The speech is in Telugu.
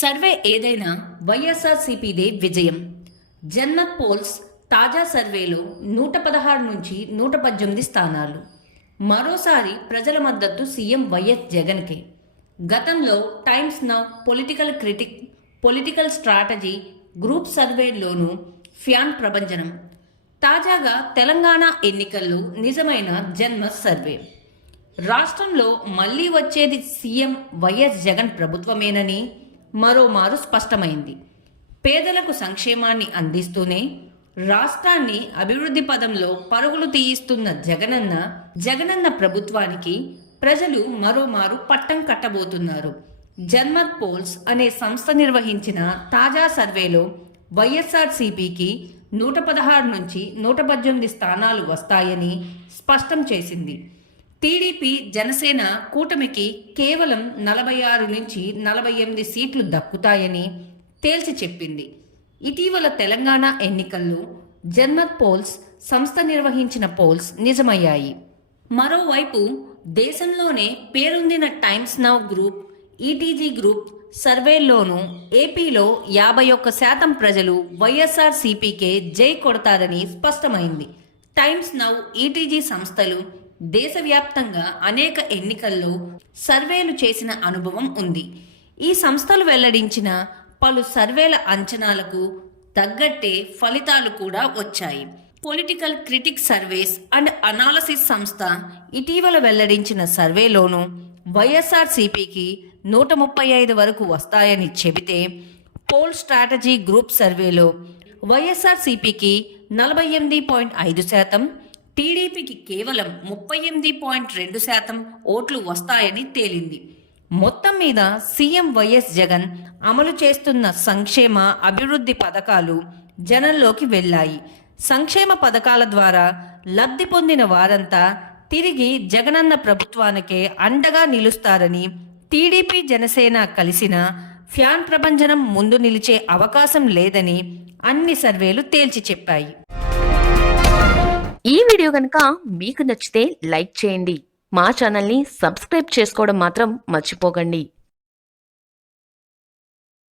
సర్వే ఏదైనా వైఎస్ఆర్సీపీదే విజయం. జన్మత్ పోల్స్ తాజా సర్వేలో 116 నుంచి 118 స్థానాలు. మరోసారి ప్రజల మద్దతు సీఎం వైఎస్ జగన్కే. గతంలో Times Now, political critic, political strategy group సర్వేల్లోనూ ఫ్యాన్ ప్రభంజనం. తాజాగా తెలంగాణ ఎన్నికల్లో నిజమైన జన్మత్ సర్వే. రాష్ట్రంలో మళ్లీ వచ్చేది సీఎం వైఎస్ జగన్ ప్రభుత్వమేనని మరోమారు స్పష్టమైంది. పేదలకు సంక్షేమాన్ని అందిస్తూనే రాష్ట్రాన్ని అభివృద్ధి పదంలో పరుగులు తీయిస్తున్న జగనన్న ప్రభుత్వానికి ప్రజలు మరోమారు పట్టం కట్టబోతున్నారు. జన్మత్ పోల్స్ అనే సంస్థ నిర్వహించిన తాజా సర్వేలో వైఎస్ఆర్సీపీకి 116 నుంచి 118 స్థానాలు వస్తాయని స్పష్టం చేసింది. టీడీపీ జనసేన కూటమికి కేవలం 46 నుంచి 48 సీట్లు దక్కుతాయని తేల్చి చెప్పింది. ఇటీవల తెలంగాణ ఎన్నికల్లో జన్మత్ పోల్స్ సంస్థ నిర్వహించిన పోల్స్ నిజమయ్యాయి. మరోవైపు దేశంలోనే పేరొందిన Times Now group, ETG group సర్వేల్లోనూ ఏపీలో 51% ప్రజలు వైఎస్ఆర్సీపీకే జై కొడతారని స్పష్టమైంది. టైమ్స్ నౌ, ఈటీజీ సంస్థలు దేశవ్యాప్తంగా అనేక ఎన్నికల్లో సర్వేలు చేసిన అనుభవం ఉంది. ఈ సంస్థలు వెల్లడించిన పలు సర్వేల అంచనాలకు తగ్గట్టే ఫలితాలు కూడా వచ్చాయి. Political critic surveys and analysis సంస్థ ఇటీవల వెల్లడించిన సర్వేలోనూ వైఎస్ఆర్సీపీకి 135 వరకు వస్తాయని చెబితే, పోల్ స్ట్రాటజీ గ్రూప్ సర్వేలో వైఎస్ఆర్సీపీకి 48.5%, టీడీపీకి కేవలం 38.2% ఓట్లు వస్తాయని తేలింది. మొత్తం మీద సీఎం వైఎస్ జగన్ అమలు చేస్తున్న సంక్షేమ, అభివృద్ధి పథకాలు జనంలోకి వెళ్ళాయి. సంక్షేమ పథకాల ద్వారా లబ్ధి పొందిన వారంతా తిరిగి జగనన్న ప్రభుత్వానికే అండగా నిలుస్తారని టీడీపీ జనసేన కలిసిన ఫ్యాన్ ప్రభంజనం ముందు నిలిచే అవకాశం లేదని అన్ని సర్వేలు తేల్చి చెప్పాయి. ఈ వీడియో కనుక మీకు నచ్చితే లైక్ చేయండి. మా ఛానల్ని సబ్స్క్రైబ్ చేసుకోవడం మాత్రం మర్చిపోకండి.